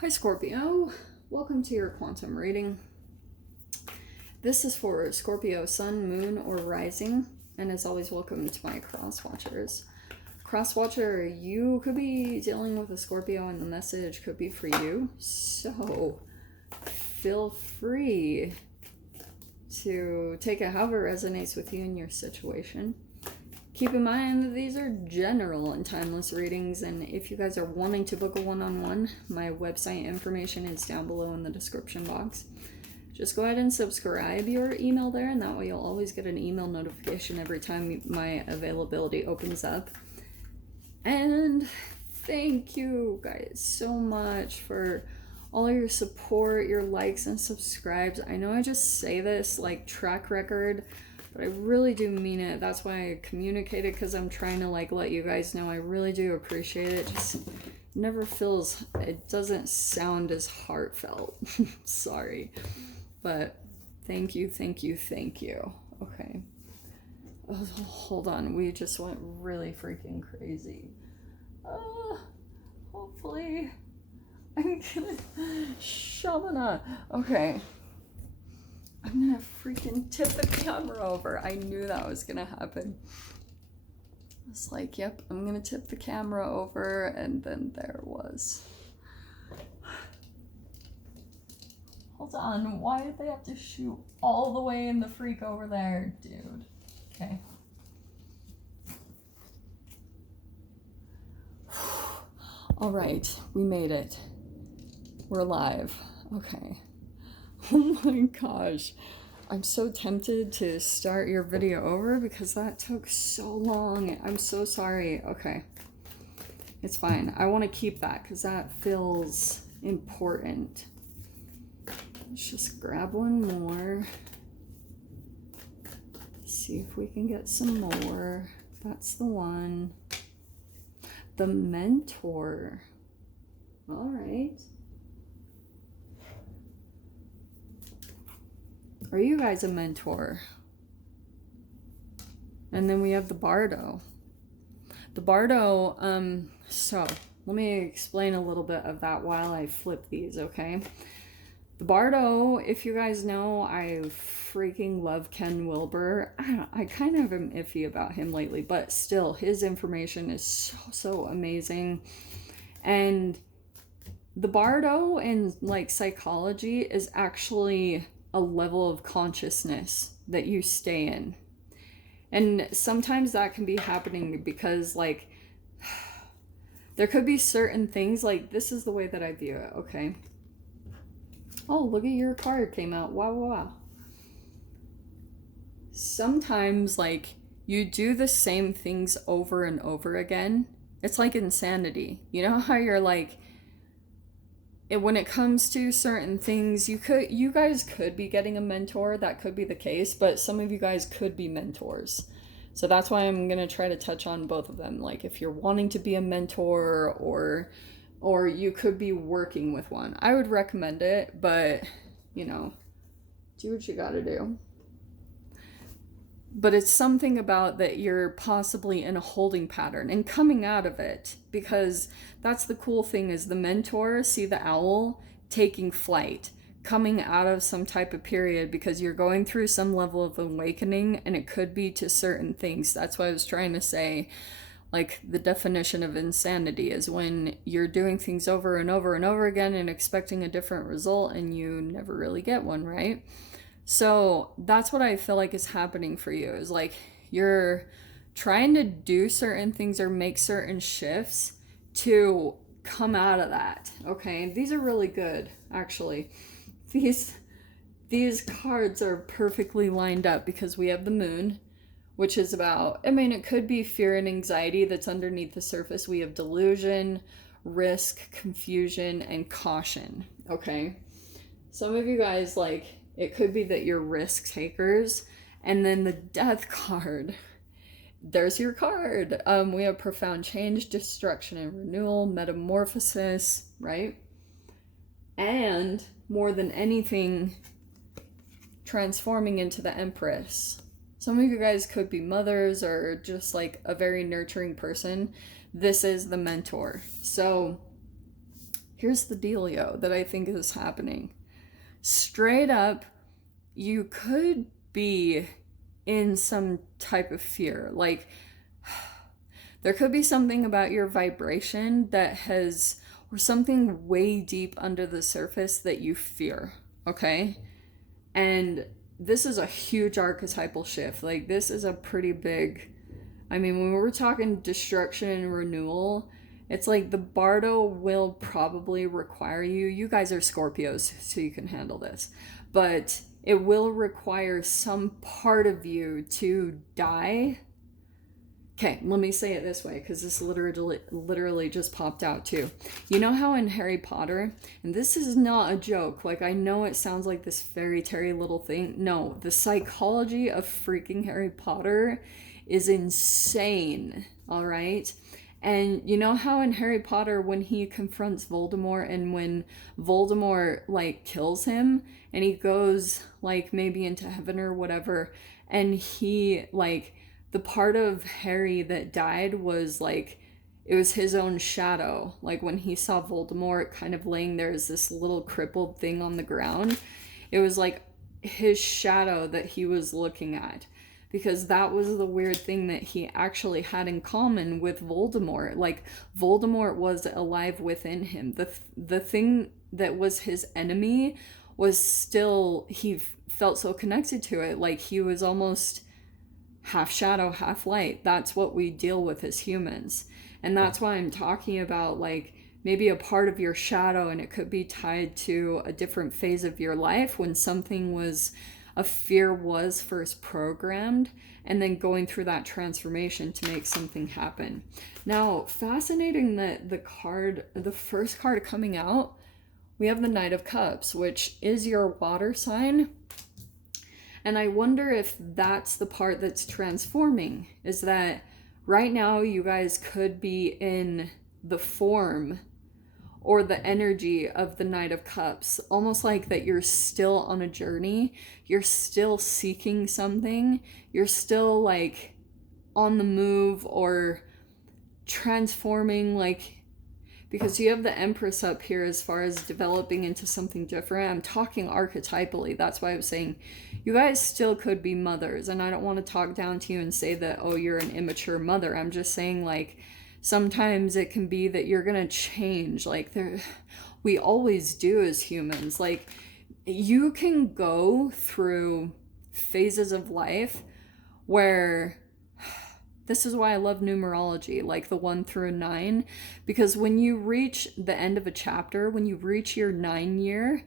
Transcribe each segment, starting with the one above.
Hi Scorpio, welcome to your quantum reading. This is for Scorpio Sun, Moon, or Rising, and as always, welcome to my cross watchers. Cross watcher, you could be dealing with a Scorpio and the message could be for you, so feel free to take it however resonates with you in your situation. Keep in mind that these are general and timeless readings, and if you guys are wanting to book a one-on-one, my website information is down below in the description box. Just go ahead and subscribe your email there, and that way you'll always get an email notification every time my availability opens up. And thank you guys so much for all your support, your likes and subscribes. I know I just say this like track record, but I really do mean it. That's why I communicated, because I'm trying to let you guys know I really do appreciate it. Just never feels, it doesn't sound as heartfelt. Sorry. But thank you. Okay. Oh, hold on. We just went really freaking crazy. Hopefully I'm gonna Shamana. Okay. I'm gonna freaking tip the camera over. I knew that was gonna happen. It's like, yep, I'm gonna tip the camera over, and then there it was. Hold on, why did they have to shoot all the way in the freak over there, dude? Okay. All right, we made it. We're live. Okay. Oh my gosh. I'm so tempted to start your video over because that took so long. I'm so sorry. Okay. It's fine. I want to keep that because that feels important. Let's just grab one more. See if we can get some more. That's the one. The mentor. All right. Are you guys a mentor? And then we have the Bardo. The Bardo, so let me explain a little bit of that while I flip these, okay? The Bardo, if you guys know, I freaking love Ken Wilber. I kind of am iffy about him lately, but still, his information is so amazing. And the Bardo in psychology is actually a level of consciousness that you stay in. And sometimes that can be happening because there could be certain things, this is the way that I view it, okay? Oh, look at your card came out. Wow. Sometimes you do the same things over and over again. It's like insanity. You know how you're when it comes to certain things, you guys could be getting a mentor. That could be the case, but some of you guys could be mentors. So that's why I'm going to try to touch on both of them. If you're wanting to be a mentor or you could be working with one. I would recommend it, but do what you got to do. But it's something about that you're possibly in a holding pattern and coming out of it, because that's the cool thing is the mentor, see the owl taking flight, coming out of some type of period because you're going through some level of awakening, and it could be to certain things. That's what I was trying to say. The definition of insanity is when you're doing things over and over and over again and expecting a different result and you never really get one, right? So that's what I feel like is happening for you, is you're trying to do certain things or make certain shifts to come out of that. Okay, these are really good, actually. These cards are perfectly lined up because we have the moon, which is about, it could be fear and anxiety that's underneath the surface. We have delusion, risk, confusion, and caution. Okay, some of you guys it could be that you're risk takers. And then the death card, there's your card. We have profound change, destruction and renewal, metamorphosis, right? And more than anything, transforming into the Empress. Some of you guys could be mothers or just a very nurturing person. This is the mentor. So Here's the dealio that I think is happening. Straight up, you could be in some type of fear. Like, there could be something about your vibration that has, or something way deep under the surface that you fear, okay? And this is a huge archetypal shift. Like, this is a pretty big, I mean, when we're talking destruction and renewal, it's like the Bardo will probably require you. You guys are Scorpios, so you can handle this. But it will require some part of you to die. Okay, let me say it this way, because this literally just popped out too. You know how in Harry Potter, and this is not a joke, like I know it sounds like this fairy tale little thing. No, the psychology of freaking Harry Potter is insane, all right? And you know how in Harry Potter, when he confronts Voldemort and when Voldemort like kills him and he goes like maybe into heaven or whatever, and he like, the part of Harry that died was like, it was his own shadow. Like when he saw Voldemort kind of laying there as this little crippled thing on the ground, it was like his shadow that he was looking at. Because that was the weird thing that he actually had in common with Voldemort. Like, Voldemort was alive within him. The thing that was his enemy was still, he felt so connected to it. Like, he was almost half shadow, half light. That's what we deal with as humans. And that's why I'm talking about, like, maybe a part of your shadow, and it could be tied to a different phase of your life when something was, a fear was first programmed, and then going through that transformation to make something happen. Now, fascinating that the first card coming out, we have the Knight of Cups, which is your water sign. And I wonder if that's the part that's transforming, is that right now you guys could be in the form or the energy of the Knight of Cups, almost like that you're still on a journey, you're still seeking something, you're still like on the move or transforming, like, because you have the Empress up here as far as developing into something different. I'm talking archetypally. That's why I was saying you guys still could be mothers, and I don't want to talk down to you and say that, oh, you're an immature mother. I'm just saying, like, sometimes it can be that you're gonna change. Like, we always do as humans. Like, you can go through phases of life where, this is why I love numerology, like the 1 through 9, because when you reach the end of a chapter, when you reach your 9 year,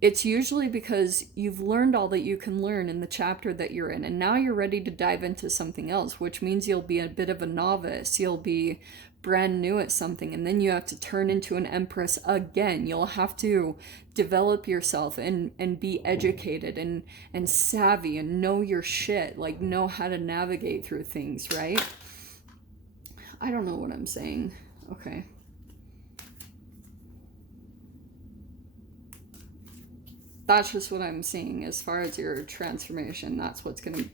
it's usually because you've learned all that you can learn in the chapter that you're in, and now you're ready to dive into something else, which means you'll be a bit of a novice, you'll be brand new at something, and then you have to turn into an Empress again. You'll have to develop yourself and be educated and savvy and know your shit, like know how to navigate through things, right? I don't know what I'm saying. Okay. That's just what I'm seeing as far as your transformation. That's what's gonna,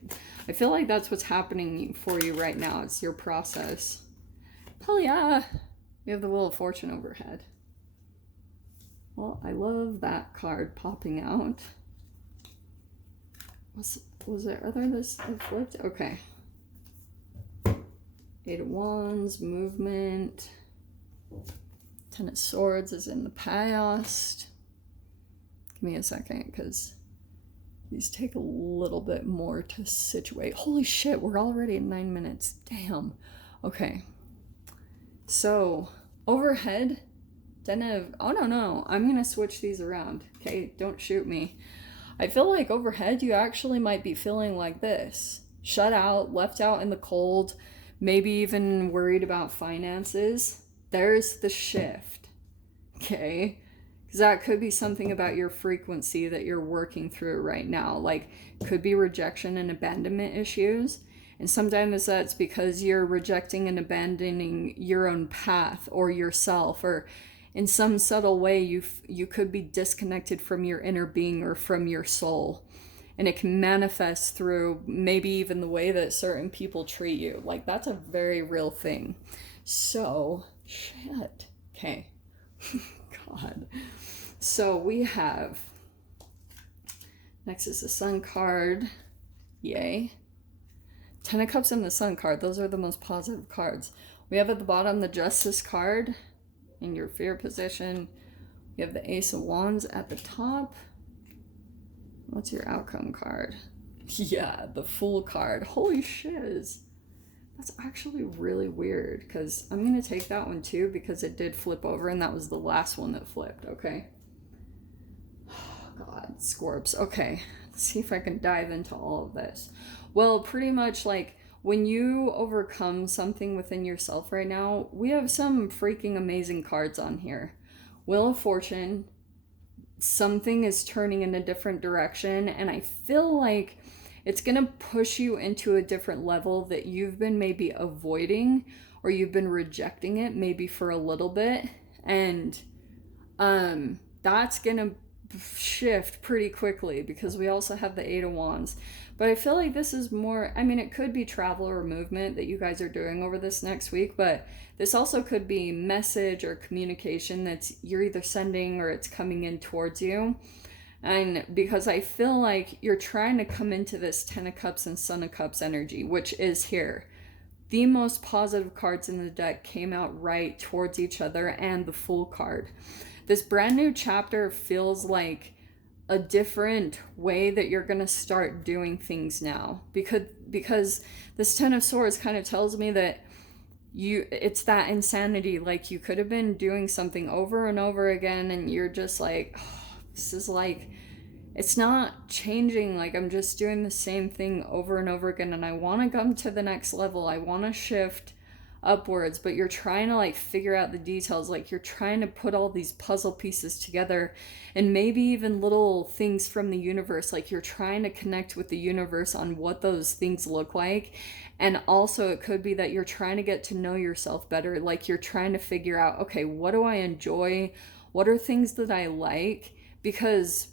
I feel like that's what's happening for you right now. It's your process. Hell yeah. We have the Wheel of Fortune overhead. Well, I love that card popping out. Was there other this I flipped? Okay. 8 of Wands, movement. 10 of Swords is in the past. Give me a second, because these take a little bit more to situate. Holy shit, we're already at 9 minutes. Damn. Okay. So, overhead, 10 of... Oh, no. I'm going to switch these around. Okay, don't shoot me. I feel like overhead, you actually might be feeling like this. Shut out, left out in the cold, maybe even worried about finances. There's the shift. Okay? Because that could be something about your frequency that you're working through right now. Like, could be rejection and abandonment issues. And sometimes that's because you're rejecting and abandoning your own path or yourself, or in some subtle way you could be disconnected from your inner being or from your soul. And it can manifest through maybe even the way that certain people treat you. Like, that's a very real thing. So, shit. Okay. God. So we have, next is the Sun card. Yay. 10 of Cups and the Sun card. Those are the most positive cards. We have at the bottom the Justice card in your fear position. You have the Ace of Wands at the top. What's your outcome card? Yeah, the Fool card. Holy shiz. That's actually really weird, because I'm going to take that one too, because it did flip over, and that was the last one that flipped, okay? Oh, God, Scorps. Okay, let's see if I can dive into all of this. Well, pretty much like when you overcome something within yourself right now, we have some freaking amazing cards on here. Wheel of Fortune. Something is turning in a different direction, and I feel like it's going to push you into a different level that you've been maybe avoiding, or you've been rejecting it maybe for a little bit. And that's going to shift pretty quickly, because we also have the Eight of Wands. But I feel like this is more, I mean, it could be travel or movement that you guys are doing over this next week, but this also could be message or communication that's you're either sending or it's coming in towards you. And because I feel like you're trying to come into this 10 of Cups and Sun of Cups energy, which is here. The most positive cards in the deck came out right towards each other, and the Fool card. This brand new chapter feels like a different way that you're going to start doing things now. Because this 10 of Swords kind of tells me that it's that insanity. Like, you could have been doing something over and over again, and you're just like, oh, this is like, it's not changing. Like, I'm just doing the same thing over and over again, and I want to come to the next level. I want to shift upwards, but you're trying to like figure out the details. Like, you're trying to put all these puzzle pieces together, and maybe even little things from the universe. Like, you're trying to connect with the universe on what those things look like. And also it could be that you're trying to get to know yourself better. Like, you're trying to figure out, okay, what do I enjoy? What are things that I like? Because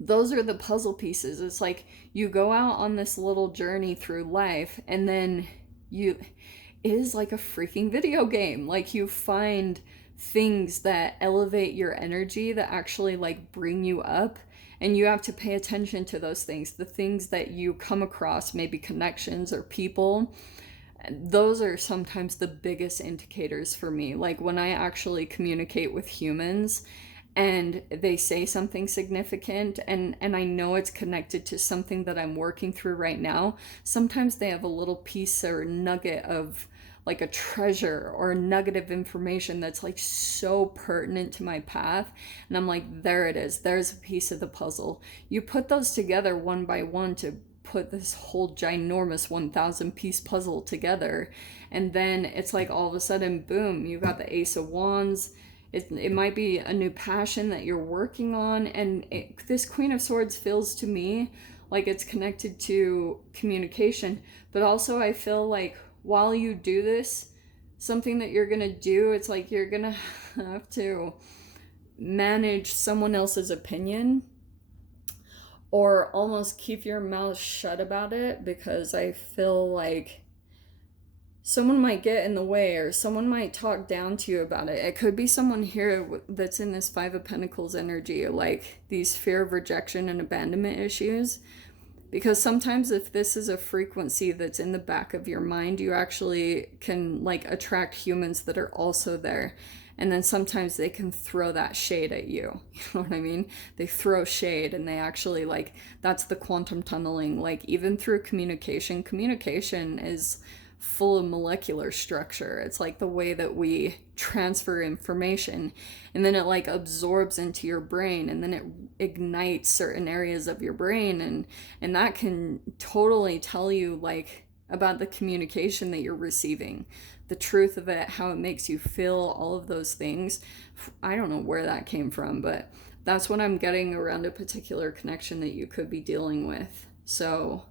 those are the puzzle pieces. It's like you go out on this little journey through life, and then it is like a freaking video game. Like, you find things that elevate your energy, that actually like bring you up, and you have to pay attention to those things. The things that you come across, maybe connections or people, those are sometimes the biggest indicators for me. Like, when I actually communicate with humans and they say something significant, and I know it's connected to something that I'm working through right now, sometimes they have a little piece or nugget of like a treasure or a nugget of information that's like so pertinent to my path, and I'm like, there it is, there's a piece of the puzzle. You put those together one by one to put this whole ginormous 1,000 piece puzzle together, and then it's like all of a sudden, boom, you got the Ace of Wands. It might be a new passion that you're working on, and this Queen of Swords feels to me like it's connected to communication. But also I feel like while you do this, something that you're gonna do, it's like you're gonna have to manage someone else's opinion, or almost keep your mouth shut about it, because I feel like someone might get in the way, or someone might talk down to you about it. It could be someone here that's in this Five of Pentacles energy, like these fear of rejection and abandonment issues. Because sometimes if this is a frequency that's in the back of your mind, you actually can like attract humans that are also there. And then sometimes they can throw that shade at you. You know what I mean? They throw shade, and they actually like, that's the quantum tunneling. Like, even through communication is full of molecular structure. It's like the way that we transfer information, and then it like absorbs into your brain, and then it ignites certain areas of your brain, and that can totally tell you like about the communication that you're receiving, the truth of it, how it makes you feel, all of those things. I don't know where that came from, but that's what I'm getting around a particular connection that you could be dealing with. So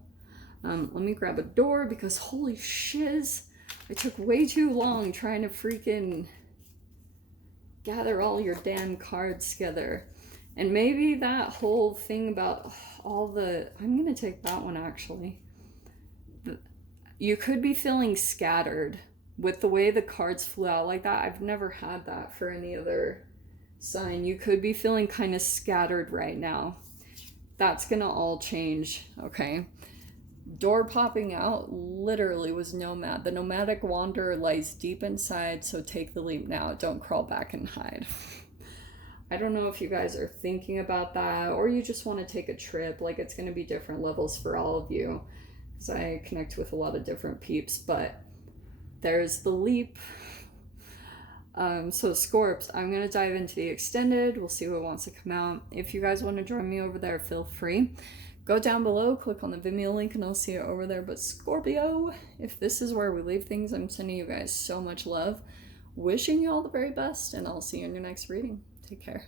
let me grab a door, because holy shiz, I took way too long trying to freaking gather all your damn cards together. And maybe that whole thing about all the, I'm gonna take that one actually. You could be feeling scattered with the way the cards flew out like that. I've never had that for any other sign, you could be feeling kind of scattered right now. That's gonna all change, okay? Door popping out literally was nomad. The nomadic wanderer lies deep inside, so take the leap now. Don't crawl back and hide. I don't know if you guys are thinking about that, or you just want to take a trip. Like, it's going to be different levels for all of you, because I connect with a lot of different peeps, but there's the leap. So Scorps, I'm going to dive into the extended. We'll see who wants to come out. If you guys want to join me over there, feel free. Go down below, click on the Vimeo link, and I'll see you over there. But Scorpio, if this is where we leave things, I'm sending you guys so much love. Wishing you all the very best, and I'll see you in your next reading. Take care.